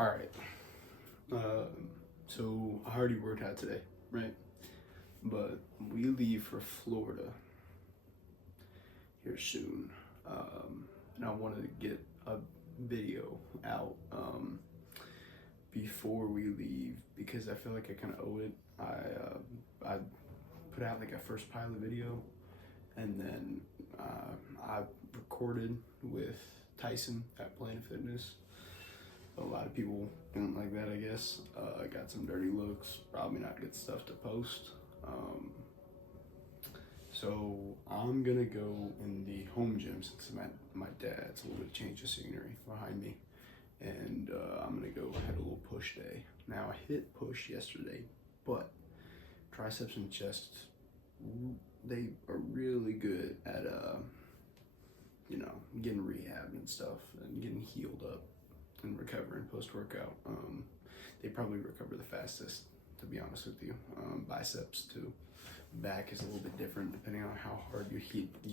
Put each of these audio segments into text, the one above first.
All right. So I already worked out today, right? But we leave for Florida here soon. And I wanted to get a video out before we leave because I feel like I kind of owe it. I put out like a first pilot video, and then I recorded with Tyson at Planet Fitness. A lot of people didn't like that, I guess. I got some dirty looks, probably not good stuff to post. So I'm gonna go in the home gym since I'm at my dad's, a little bit of change of scenery behind me. And I'm gonna go have a little push day. Now I hit push yesterday, but triceps and chest, they are really good at getting rehab and stuff and getting healed up and recovering post-workout. They probably recover the fastest, to be honest with you. Biceps too. Back is a little bit different depending on how hard you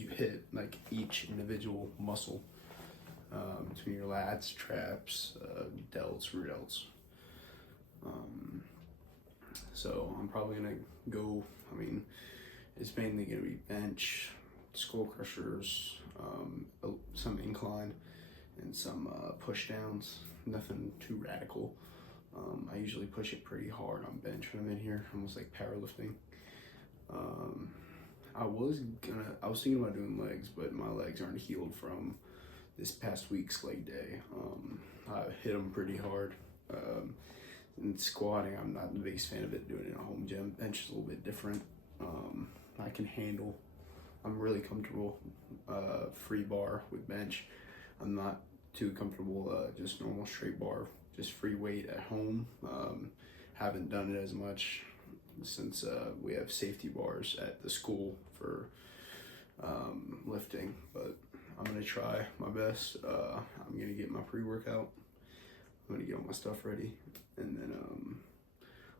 hit like each individual muscle between your lats, traps, delts, rear delts. So I'm probably gonna go. It's mainly gonna be bench, skull crushers, some incline, and some push downs. Nothing too radical. I usually push it pretty hard on bench when I'm in here, almost like powerlifting. I was thinking about doing legs, but my legs aren't healed from this past week's leg day. I hit them pretty hard. And squatting, I'm not the biggest fan of it doing it in a home gym. Bench is a little bit different. I can handle. I'm really comfortable free bar with bench. I'm not too comfortable just normal straight bar, just free weight at home. Haven't done it as much since we have safety bars at the school for lifting, but I'm gonna try my best. I'm gonna get my pre-workout. I'm gonna get all my stuff ready, and then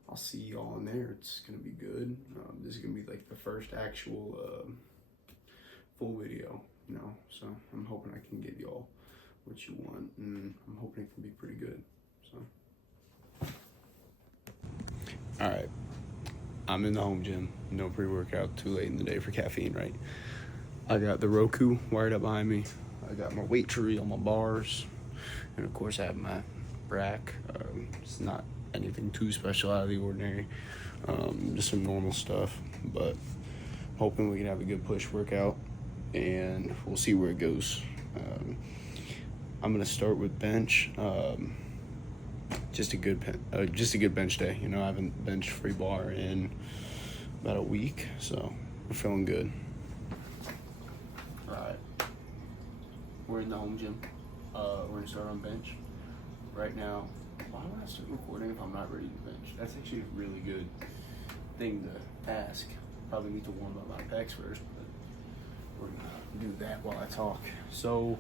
I'll see y'all in there. It's gonna be good. This is gonna be like the first actual full video, so I'm hoping I can give y'all what you want, and I'm hoping it can be pretty good. So all right, I'm in the home gym, no pre-workout, too late in the day for caffeine, right? I got the Roku wired up behind me. I got my weight tree on my bars, and of course I have my rack. It's not anything too special out of the ordinary, just some normal stuff, but hoping we can have a good push workout, and we'll see where it goes. I'm gonna start with bench. Just a good bench day. I haven't benched free bar in about a week, so we're feeling good. All right, we're in the home gym. We're gonna start on bench right now. Why would I start recording if I'm not ready to bench? That's actually a really good thing to ask. Probably need to warm up my pecs first, but we're gonna do that while I talk. So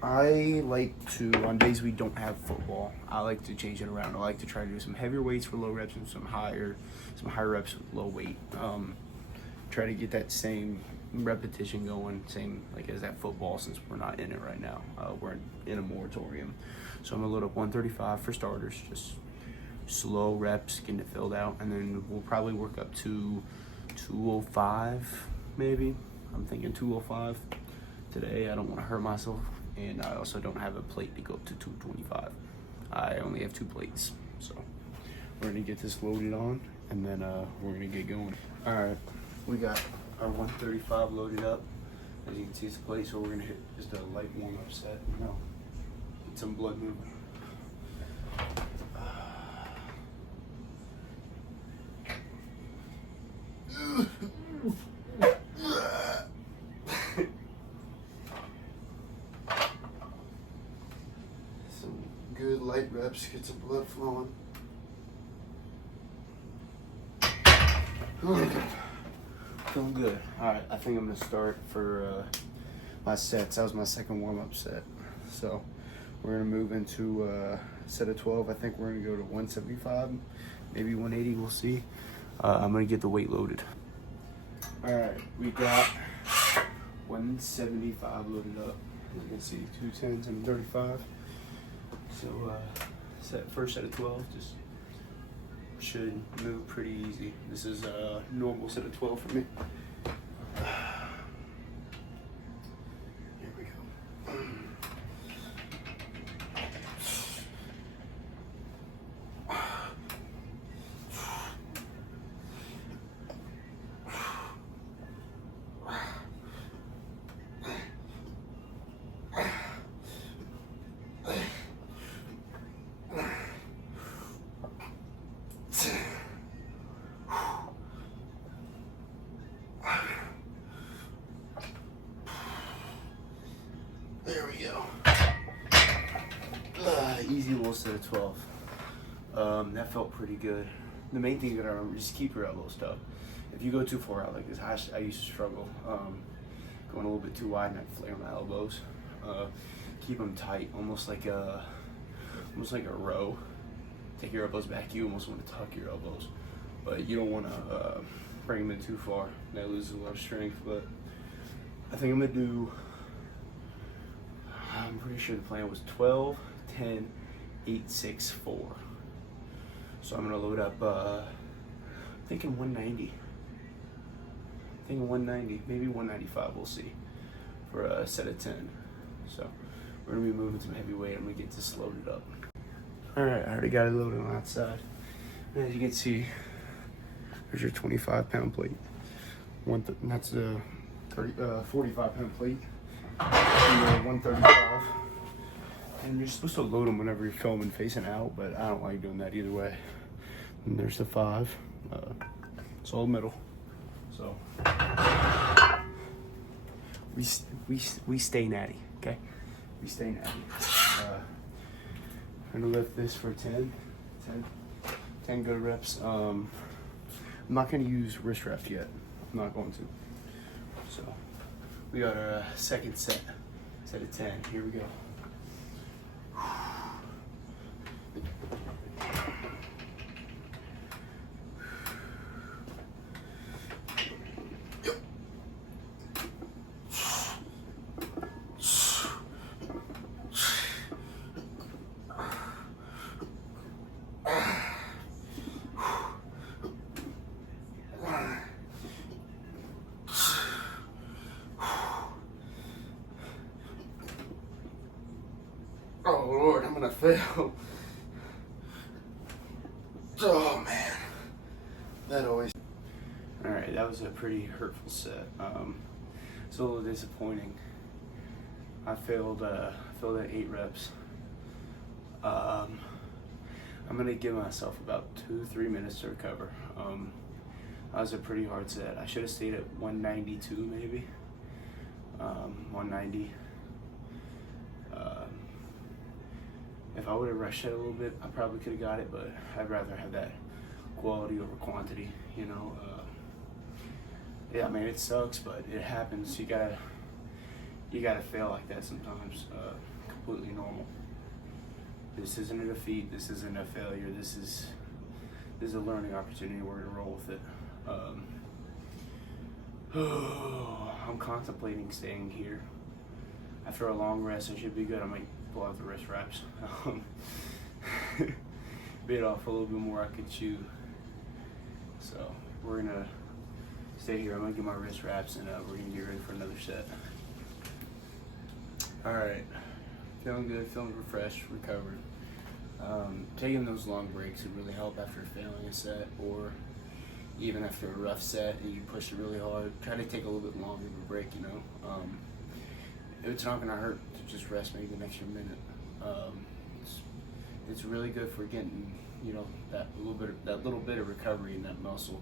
I like to, on days we don't have football, I like to change it around. I like to try to do some heavier weights for low reps and some higher reps with low weight. Try to get that same repetition going, same like as that football, since we're not in it right now. We're in a moratorium. So I'm gonna load up 135 for starters, just slow reps, getting it filled out, and then we'll probably work up to 205 maybe. I'm thinking 205 today. I don't want to hurt myself, and I also don't have a plate to go up to 225. I only have 2 plates, so we're gonna get this loaded on, and then we're gonna get going. All right, we got our 135 loaded up. As you can see, it's a plate, so we're gonna hit just a light warm-up set. Get some blood movement. Some good light reps, get some blood flowing. Feeling good. All right, I think I'm gonna start for my sets. That was my second warm-up set. So we're gonna move into a set of 12. I think we're gonna go to 175, maybe 180, we'll see. I'm gonna get the weight loaded. All right, we got 175 loaded up. As you can see, 2 10s and 35. So first set of 12 just should move pretty easy. This is a normal set of 12 for me. Here we go. There we go. Easy little set of 12. That felt pretty good. The main thing you gotta remember is just keep your elbows tucked. If you go too far out like this, I used to struggle going a little bit too wide and I'd flare my elbows. Keep them tight, almost like a row. Take your elbows back. You almost want to tuck your elbows, but you don't want to bring them in too far. That loses a lot of strength. But I think I'm gonna do. I'm pretty sure the plan was 12, 10, 8, 6, 4. So I'm gonna load up. Thinking 190. Thinking 190, maybe 195. We'll see for a set of 10. So we're gonna be moving some heavy weight. I'm gonna get this loaded up. All right, I already got it loaded on that side. And as you can see, there's your 25-pound plate. That's a 45-pound plate. And 135. And you're supposed to load them whenever you're filming facing out, but I don't like doing that either way. And there's the 5. It's all middle. So we stay natty, okay? We stay natty. I'm gonna lift this for 10 good reps. I'm not gonna use wrist wraps yet. I'm not going to. So we got our second set of 10. Here we go. Oh Lord, I'm gonna fail. Oh man, that always. All right, that was a pretty hurtful set. It's a little disappointing. I failed at 8 reps. I'm gonna give myself about 2-3 minutes to recover. That was a pretty hard set. I should have stayed at 192 maybe. 190. If I would have rushed it a little bit, I probably could have got it, but I'd rather have that quality over quantity, you know. Yeah, I mean, it sucks, but it happens. You gotta fail like that sometimes. Completely normal. This isn't a defeat. This isn't a failure. This is a learning opportunity. We're gonna roll with it. I'm contemplating staying here. After a long rest, I should be good. I might pull out the wrist wraps. Bit off a little bit more I could chew. So we're gonna stay here. I'm gonna get my wrist wraps and we're gonna get ready for another set. All right, feeling good, feeling refreshed, recovered. Taking those long breaks would really help after failing a set, or even after a rough set and you push it really hard. Try to take a little bit longer of a break, you know. It's not gonna hurt to just rest maybe an extra minute. It's really good for getting, you know, that little bit of recovery in that muscle.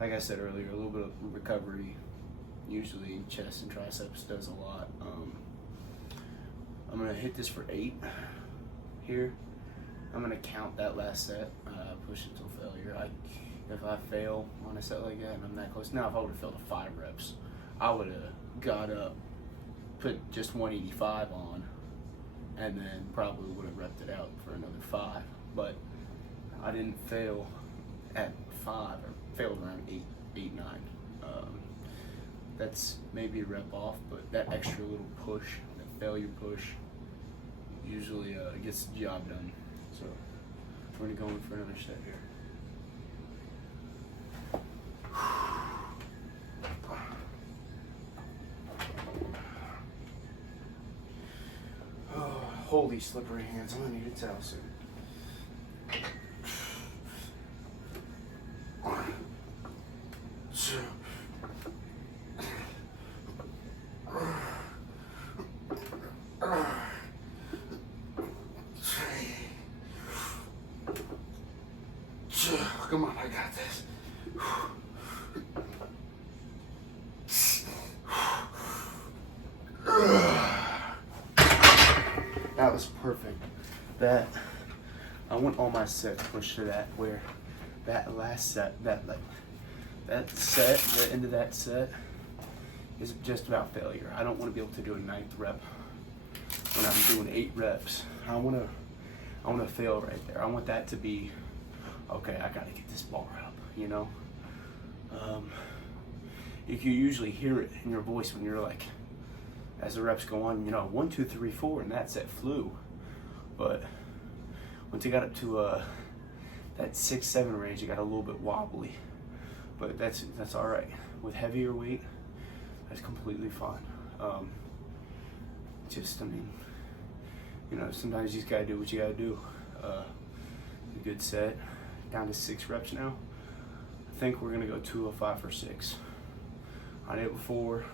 Like I said earlier, a little bit of recovery usually in chest and triceps does a lot. I'm gonna hit this for 8 here. I'm gonna count that last set, push it till failure. If I fail on a set like that and I'm that close, now if I would have failed to 5 reps, I would have got up, put just 185 on, and then probably would have repped it out for another 5. But I didn't fail at 5, or failed around 8, 9. That's maybe a rep off, but that extra little push, that failure push, usually gets the job done. So we're gonna go in for another set here. Oh, holy slippery hands! I'm gonna need a towel soon. Come on, I got this. That was perfect. That I want all my sets pushed to that where that last set, that set, the end of that set is just about failure. I don't want to be able to do a 9th rep when I'm doing 8 reps. I want to fail right there. I want that to be okay. I got to get this bar up. You know, you can usually hear it in your voice when you're like, as the reps go on, you know, 1, 2, 3, 4, and that set flew. But once you got up to that 6, 7 range, it got a little bit wobbly. But that's all right. With heavier weight, that's completely fine. I mean, you know, sometimes you just gotta do what you gotta do. A good set, down to 6 reps now. I think we're gonna go 205 for 6. I did it before.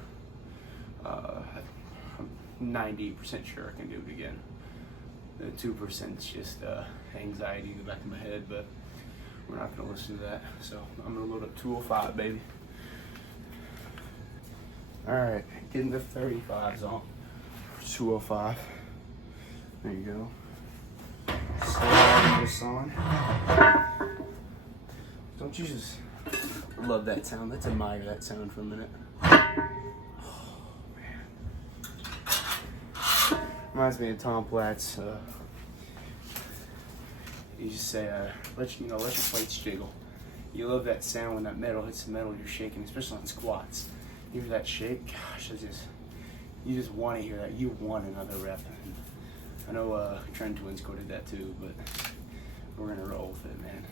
I'm 90% sure I can do it again. The 2% is just anxiety in the back of my head, but we're not gonna listen to that. So I'm gonna load up 205, baby. All right, getting the 35s on for 205. There you go. Slide this on. Don't you just love that sound? Let's admire that sound for a minute. Oh, man. Reminds me of Tom Platz. You just say, let your plates jiggle. You love that sound when that metal hits the metal you're shaking, especially on squats. You hear that shake, gosh, you just want to hear that. You want another rep. And I know Trend Twins quoted that too, but we're gonna roll with it, man.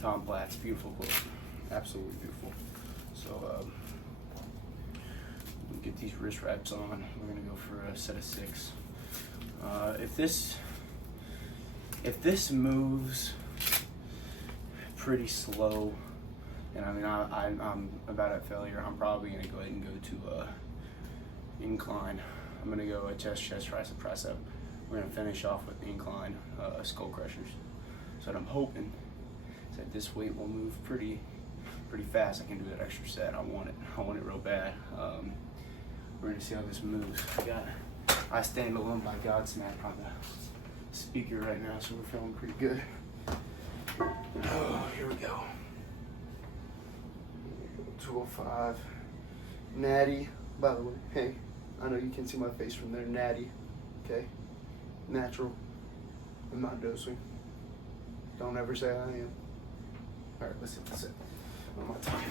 Tom Platz, beautiful quote, absolutely beautiful. So we'll get these wrist wraps on. We're gonna go for a set of 6. If this moves pretty slow, and I mean I'm about at failure, I'm probably gonna go ahead and go to incline. I'm gonna go a chest, tricep, press up. We're gonna finish off with the incline skull crushers. So what I'm hoping is that this weight will move pretty fast. I can do that extra set. I want it real bad. We're gonna see how this moves. I Stand Alone by Godsmack on the speaker right now, so we're feeling pretty good. Oh, here we go. 205. Natty, by the way, hey, I know you can see my face from there. Natty, okay? Natural. I'm not dosing. Don't ever say I am. All right, listen. I'm on time.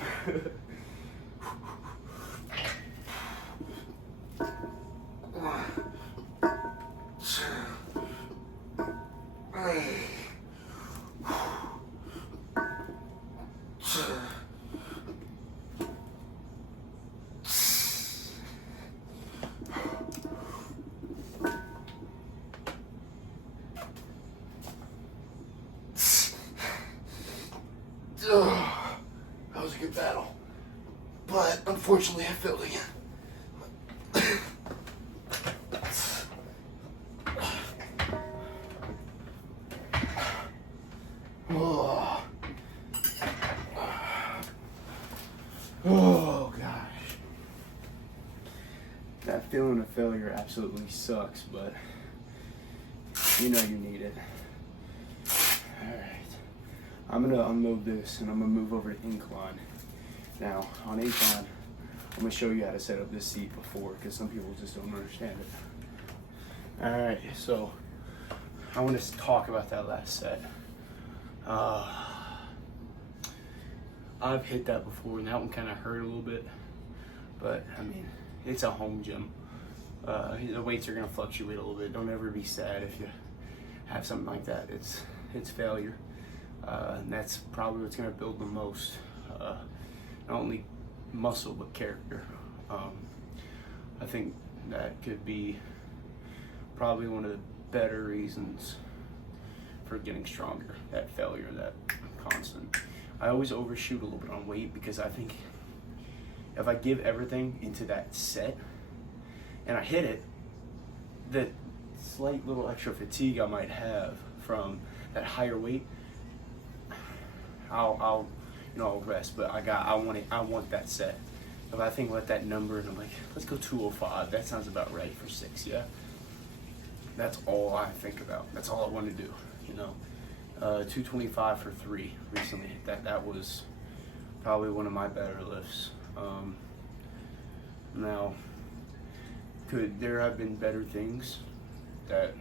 That was a good battle, but unfortunately I failed again. Oh gosh, that feeling of failure absolutely sucks, but you know you need it. I'm gonna unload this and I'm gonna move over to incline. Now, on incline, I'm gonna show you how to set up this seat before, because some people just don't understand it. All right, so I want to talk about that last set. I've hit that before, and that one kind of hurt a little bit, but I mean, it's a home gym. The weights are gonna fluctuate a little bit. Don't ever be sad if you have something like that. It's failure, and that's probably what's gonna build the most, not only muscle but character. I think that could be probably one of the better reasons for getting stronger. That failure, that constant. I always overshoot a little bit on weight because I think if I give everything into that set and I hit it, the slight little extra fatigue I might have from that higher weight, I'll rest. But I want that set. If I think about that number and I'm like, let's go 205. That sounds about right for 6. Yeah. That's all I think about. That's all I want to do. 225 for 3 recently. That was probably one of my better lifts. Now, could there have been better things that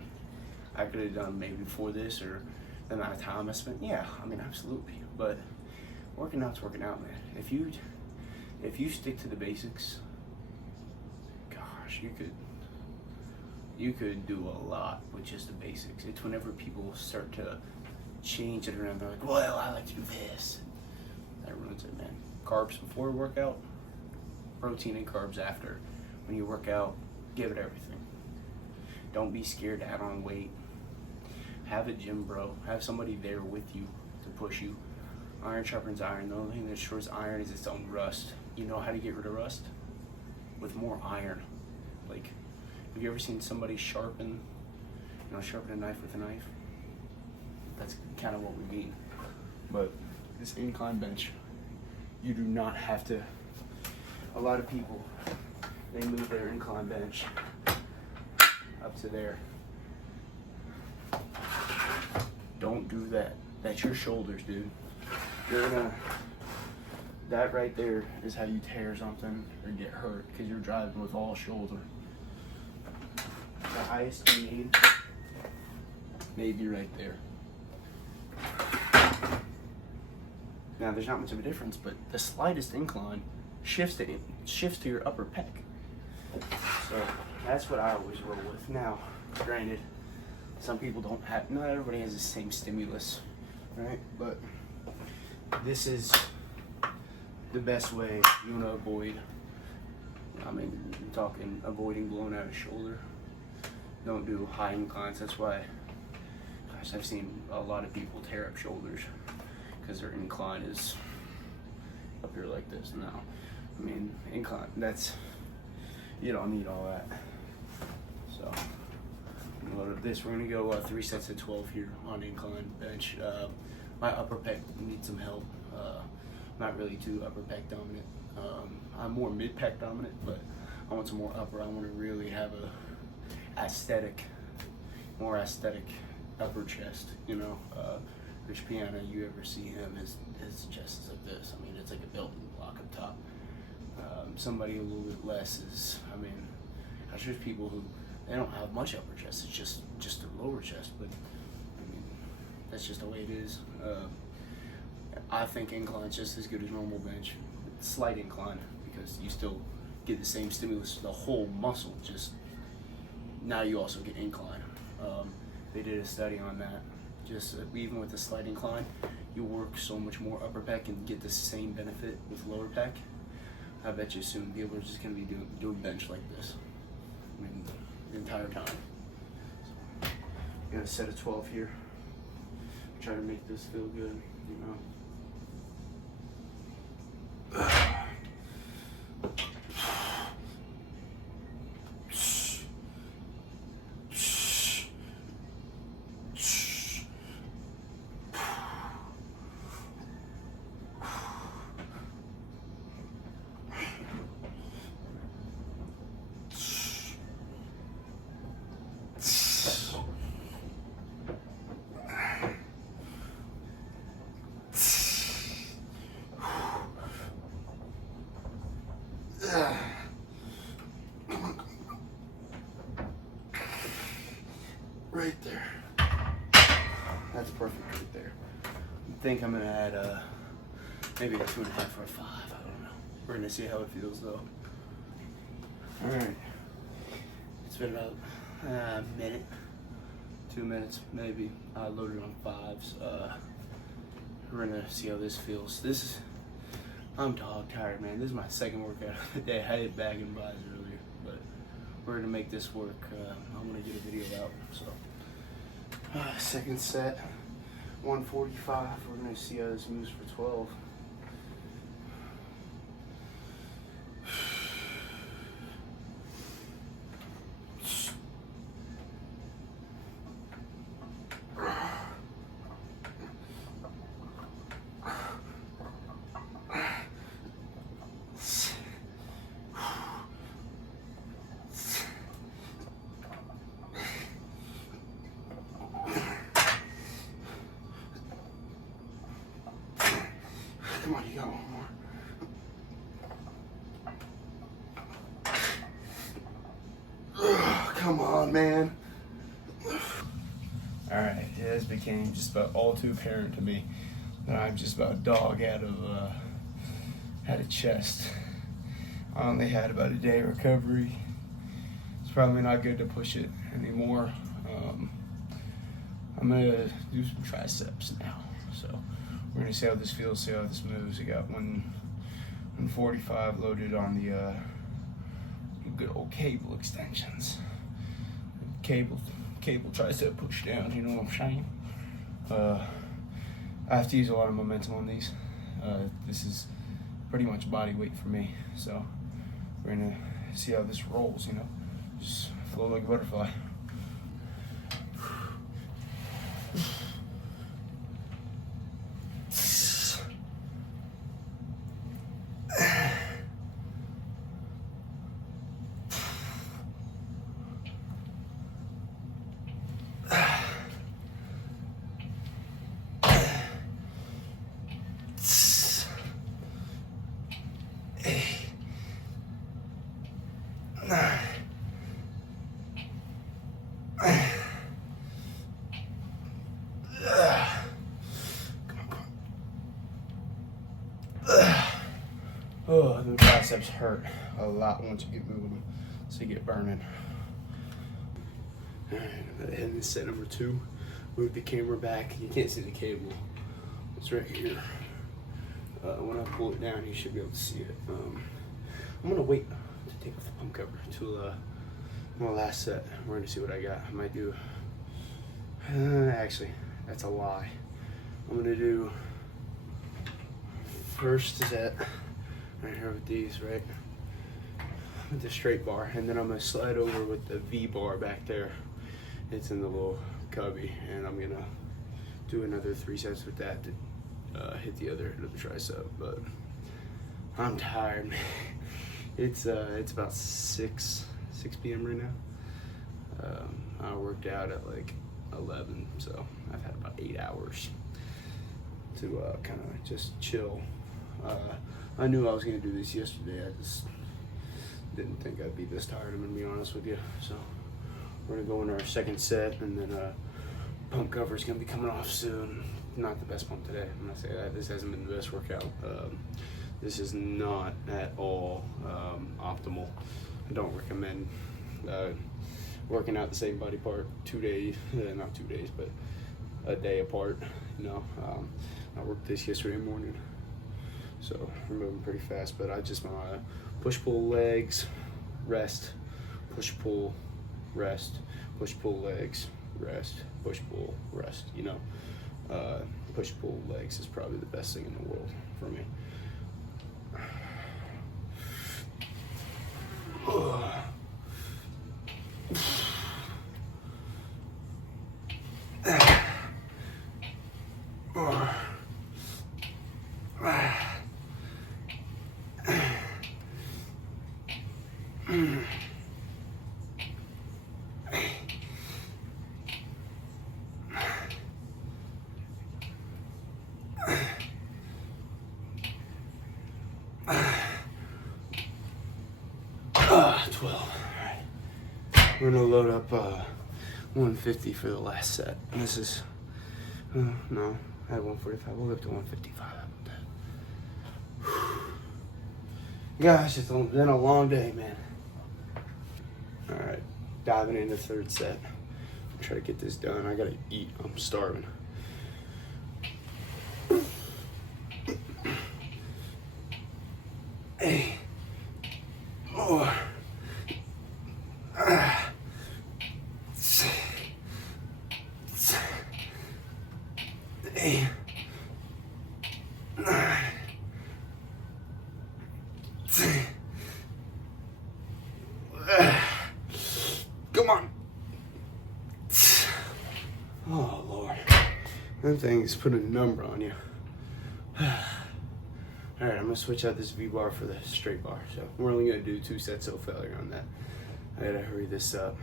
I could have done maybe before this or the amount of time I spent? Yeah, I mean, absolutely. But working out's working out, man. If you stick to the basics, gosh, you could do a lot with just the basics. It's whenever people start to change it around, they're like, well, I like to do this. That ruins it, man. Carbs before a workout, protein and carbs after. When you work out, give it everything. Don't be scared to add on weight. Have a gym bro. Have somebody there with you to push you. Iron sharpens iron. The only thing that destroys iron is its own rust. You know how to get rid of rust? With more iron. Like, have you ever seen somebody sharpen a knife with a knife? That's kind of what we mean. But this incline bench, you do not have to. A lot of people, they move their incline bench up to there. Don't do that. That's your shoulders, dude. That right there is how you tear something or get hurt because you're driving with all shoulder. The highest you need, maybe right there. Now there's not much of a difference, but the slightest incline shifts to your upper pec. So that's what I always roll with. Now, granted, some people don't have, not everybody has the same stimulus, right? But this is the best way you want to avoid. I mean, you're talking avoiding blowing out a shoulder. Don't do high inclines. That's why, gosh, I've seen a lot of people tear up shoulders because their incline is up here like this. Now, I mean, incline, you don't need all that. So, I'm gonna load up this. We're gonna go 3 sets of 12 here on incline bench. My upper pec needs some help. Not really too upper pec dominant. I'm more mid pec dominant, but I want some more upper. I want to really have a more aesthetic upper chest. Rich Piana, you ever see him? His chest is like this. I mean, it's like a building block up top. Somebody a little bit less is. I mean, there's people who they don't have much upper chest. It's just a lower chest, but I mean, that's just the way it is. I think incline's just as good as normal bench. Slight incline because you still get the same stimulus, the whole muscle. Just now you also get incline. They did a study on that. Just even with the slight incline, you work so much more upper pec and get the same benefit with lower pec. I bet you soon people are just gonna be doing bench like this. I mean, the entire time. So, got a set of 12 here. Try to make this feel good, Right there. That's perfect right there. I think I'm gonna add maybe a 2.5 or a 5. I don't know. We're gonna see how it feels though. All right. been about a minute, 2 minutes maybe. I loaded on 5s. We're gonna see how this feels. I'm dog tired, man. This is my second workout of the day. I had bag and buys earlier, but we're gonna make this work. I'm gonna get a video out. So, second set, 145. We're gonna see how this moves for 12. Come on, you got one more. Come on, man. Alright, it has became just about all too apparent to me that I'm just about a dog out of chest. I only had about a day recovery. It's probably not good to push it anymore. I'm gonna do some triceps now. So we're gonna see how this feels, see how this moves. I got 145 loaded on the good old cable extensions. Cable tricep push down, you know what I'm saying? I have to use a lot of momentum on these. This is pretty much body weight for me. So we're gonna see how this rolls, you know? Just flow like a butterfly. Oh, the biceps hurt a lot once you get moving, so you get burning. Alright, I'm gonna end this set number 2. Move the camera back. You can't see the cable. It's right here. When I pull it down, you should be able to see it. I'm gonna wait to take off the pump cover till my last set. We're gonna see what I got. I might do. Actually, that's a lie. I'm gonna do first set. Right here with these, right? With the straight bar, and then I'm gonna slide over with the V bar back there. It's in the little cubby, and I'm gonna do another 3 sets with that to hit the other end of the tricep. But I'm tired, man. It's about 6 p.m. right now. I worked out at like 11, so I've had about 8 hours to kind of just chill. I knew I was gonna do this yesterday. I just didn't think I'd be this tired, I'm gonna be honest with you. So we're gonna go into our second set, and then pump cover is gonna be coming off soon. Not the best pump today, I'm gonna say that. This hasn't been the best workout. This is not at all optimal. I don't recommend working out the same body part 2 days, not 2 days, but a day apart, you know. I worked this yesterday morning, so we're moving pretty fast, but I just want to push-pull legs, rest, push-pull, rest, push-pull legs, rest, push-pull, rest, you know. Push-pull legs is probably the best thing in the world for me. Well, all right. We're gonna load up 150 for the last set. And this is, no, I had 145. We'll go up to 155. Gosh, it's been a long day, man. All right, diving into third set. Try to get this done. I gotta eat. I'm starving. Hey. Oh. Hey. Come on. Oh, Lord. That thing's put a number on you. Alright, I'm going to switch out this V-bar for the straight bar. So we're only going to do 2 sets of failure on that. I got to hurry this up.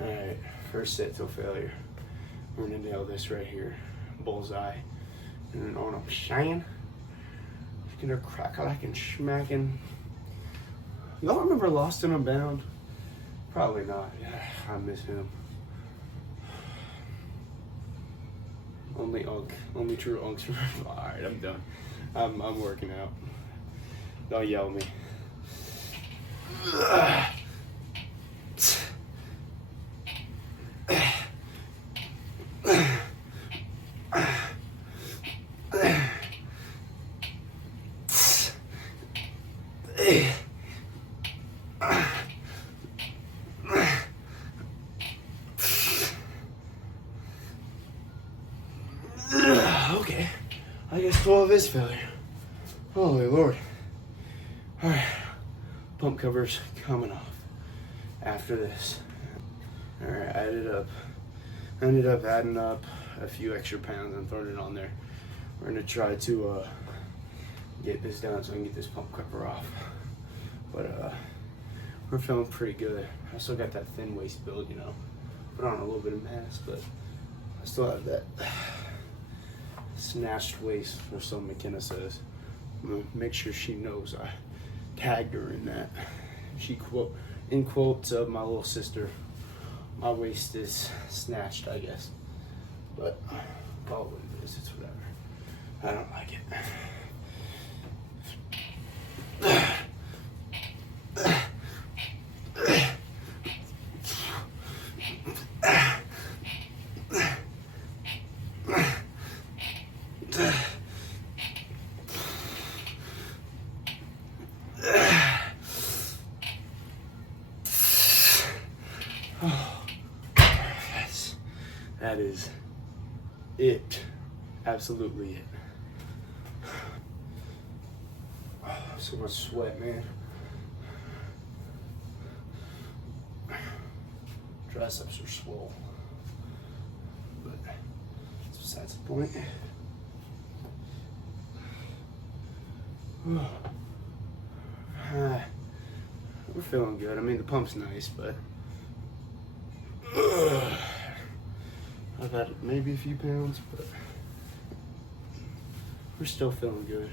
Alright, first set till failure. We're going to nail this right here. Bullseye. And then on up shine. It's going to crack like and smacking. Y'all remember Lost and Unbound? Probably not. Yeah, I miss him. Only true unks. Alright, I'm done. I'm working out. Don't yell at me. Okay, I guess 12 is failure. Holy Lord. Alright, pump covers coming off after this. Alright, I ended up adding up a few extra pounds and throwing it on there. We're gonna try to get this down so I can get this pump cover off. But we're feeling pretty good. I still got that thin waist build, you know. Put on a little bit of mass, but I still have that snatched waist, or so McKenna says. I'm gonna make sure she knows I tagged her in that. She in quotes of my little sister, my waist is snatched, I guess. But call it what it is, it's whatever. I don't like it. That is it. Absolutely it. So much sweat, man. Triceps are swole. But that's besides the point. We're feeling good. I mean, the pump's nice, but I've had maybe a few pounds, but we're still feeling good,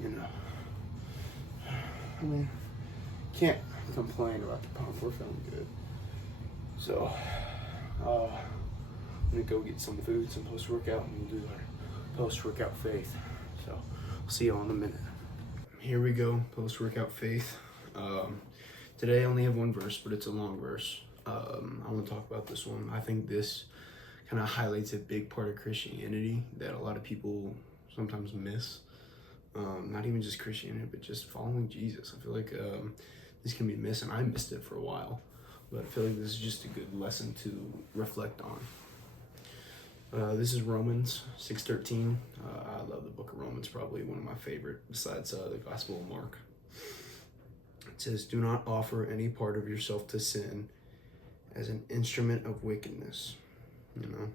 you know. I mean, can't complain about the pump. We're feeling good. So, I'm gonna go get some food, some post-workout, and we'll do our post-workout faith. So, I'll see y'all in a minute. Here we go, post-workout faith. Today I only have one verse, but it's a long verse. I want to talk about this one. I think this kind of highlights a big part of Christianity that a lot of people sometimes miss. Not even just Christianity, but just following Jesus. I feel like this can be missed, and I missed it for a while. But I feel like this is just a good lesson to reflect on. This is Romans 6:13. I love the book of Romans, probably one of my favorite besides the Gospel of Mark. It says, "Do not offer any part of yourself to sin as an instrument of wickedness." You know,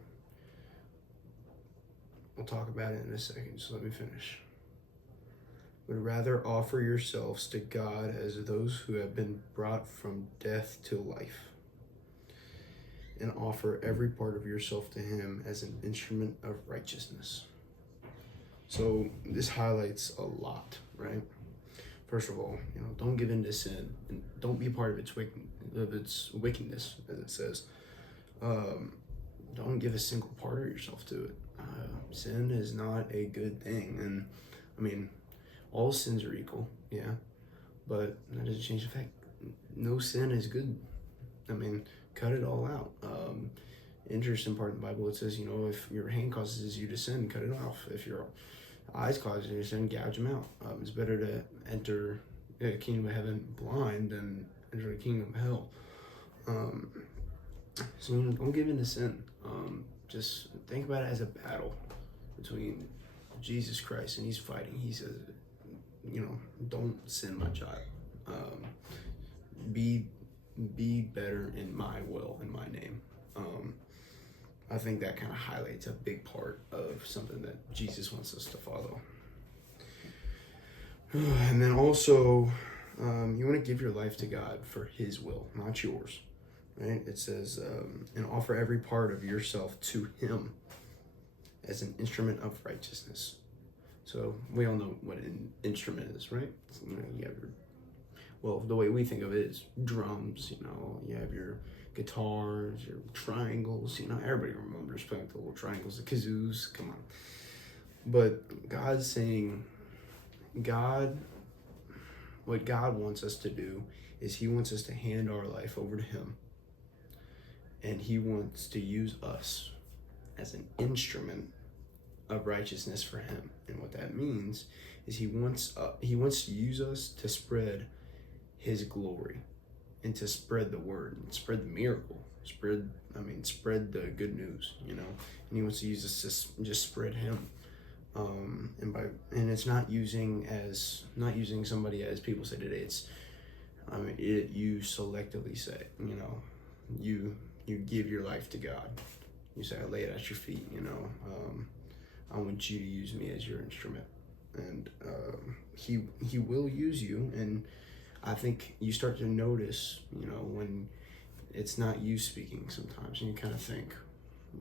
we'll talk about it in a second, just let me finish. "But rather offer yourselves to God as those who have been brought from death to life, and offer every part of yourself to Him as an instrument of righteousness." So this highlights a lot, right? First of all, you know, don't give in to sin, and don't be part of its wickedness, as it says. Don't give a single part of yourself to it. Sin is not a good thing, and I mean, all sins are equal, yeah, but that doesn't change the fact no sin is good. I mean, cut it all out. Interesting part in the Bible, it says, you know, if your hand causes you to sin, cut it off. If your eyes cause you to sin, gouge them out. It's better to enter the kingdom of heaven blind than enter the kingdom of hell. So, you know, don't give in to sin. Just think about it as a battle between Jesus Christ, and he's fighting. He says, you know, don't sin, my child. Be better in my will, in my name. I think that kind of highlights a big part of something that Jesus wants us to follow. And then also, you want to give your life to God for his will, not yours. Right? It says, and offer every part of yourself to him as an instrument of righteousness. So we all know what an instrument is, right? You know, you have your, well, the way we think of it is drums, you know, you have your guitars, your triangles, you know, everybody remembers playing with the little triangles, the kazoos, come on. But God's saying, what God wants us to do is he wants us to hand our life over to him. And he wants to use us as an instrument of righteousness for him. And what that means is he wants to use us to spread his glory and to spread the word and spread the miracle, spread the good news, you know. And he wants to use us to just spread him. And it's not using somebody as people say today. It's, you selectively say, you know, you give your life to God. You say, I lay it at your feet, you know. I want you to use me as your instrument. And he will use you. And I think you start to notice, you know, when it's not you speaking sometimes, and you kind of think,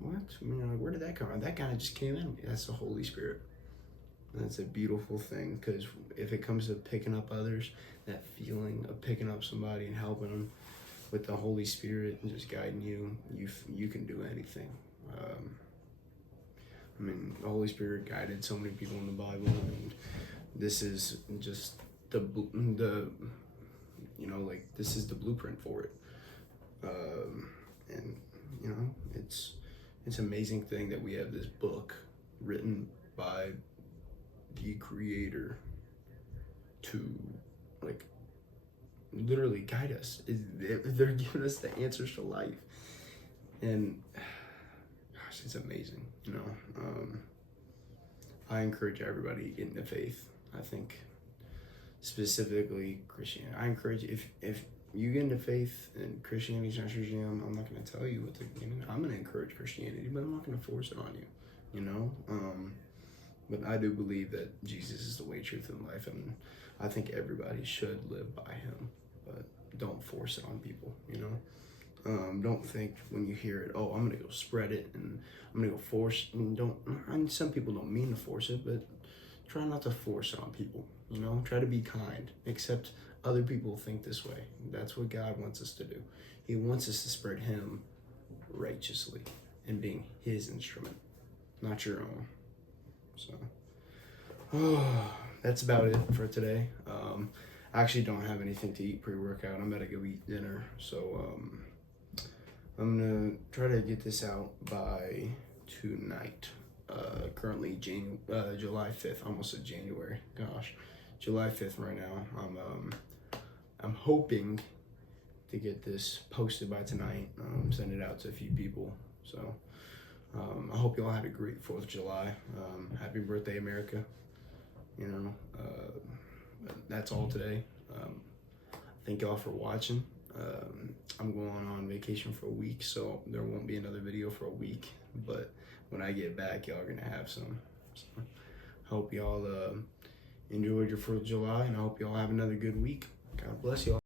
what? You know, where did that come from? That kind of just came in. That's the Holy Spirit. And that's a beautiful thing, because if it comes to picking up others, that feeling of picking up somebody and helping them with the Holy Spirit and just guiding you, you can do anything. The Holy Spirit guided so many people in the Bible, and this is just this is the blueprint for it. And you know, it's an amazing thing that we have this book written by the Creator to, like, literally guide us. They're giving us the answers to life, and gosh, it's amazing. You know, I encourage everybody to get into faith. I think specifically Christianity. I encourage, if you get into faith and Christianity's not your jam, I'm not going to tell you what to. I'm going to encourage Christianity, but I'm not going to force it on you. You know. But I do believe that Jesus is the way, truth, and life, and I think everybody should live by him. But don't force it on people, you know? Don't think when you hear it, oh, I'm going to go spread it, and I'm going to go force, and some people don't mean to force it, but try not to force it on people, you know? Try to be kind, except other people think this way. That's what God wants us to do. He wants us to spread him righteously and being his instrument, not your own. So, that's about it for today. I actually don't have anything to eat pre-workout. I'm about to go eat dinner. So, I'm going to try to get this out by tonight. Currently July 5th, almost at January. Gosh, July 5th right now. I'm hoping to get this posted by tonight. Send it out to a few people. So, I hope you all had a great 4th of July. Happy birthday, America. You know, that's all today. Thank y'all for watching. I'm going on vacation for a week, so there won't be another video for a week. But when I get back, y'all are going to have some. So, hope y'all enjoyed your 4th of July, and I hope y'all have another good week. God bless y'all.